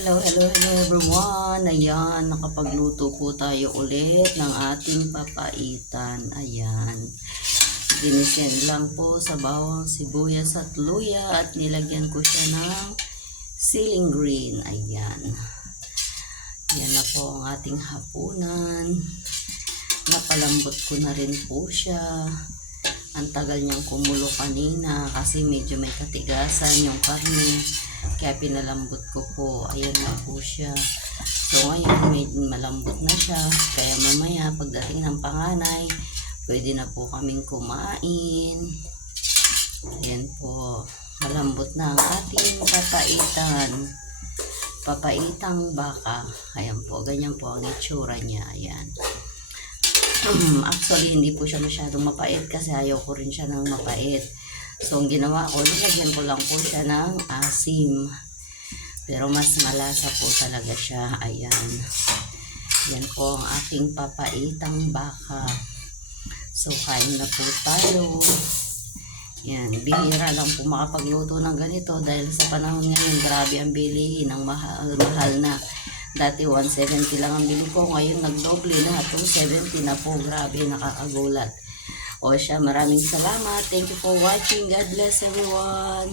Hello everyone. Ayan, nakapagluto po tayo ulit ng ating papaitan. Ayan. Ginisen lang po sa bawang sibuyas at luya at nilagyan ko siya ng ceiling green. Ayan. Yan na po ang ating hapunan. Napalambot ko na rin po siya. Ang tagal niyang kumulo kanina kasi medyo may katigasan yung karne. Kaya pinalambot ko po. Ayan na po siya. So ngayon may malambot na siya. Kaya mamaya pagdating ng panganay, pwede na po kaming kumain. Ayan po. Malambot na ang ating papaitan. Papaitang baka. Ayan po. Ganyan po ang itsura niya. Ayan. Actually, hindi po siya masyadong mapait kasi ayaw ko rin siya ng mapait. So, ang ginawa ko, nilagyan ko lang po siya ng asim. Pero mas malasa po talaga siya. Ayan. Yan po ang ating papaitang baka. So, kain na po tayo. Yan. Bihira lang po makapagluto ng ganito dahil sa panahon ngayon, grabe ang bilihin. Ang mahal na. Dati 170 lang ang bili ko. Ngayon nagdoble na. 270 na po. Grabe, nakakagulat. O siya, maraming salamat. Thank you for watching. God bless everyone.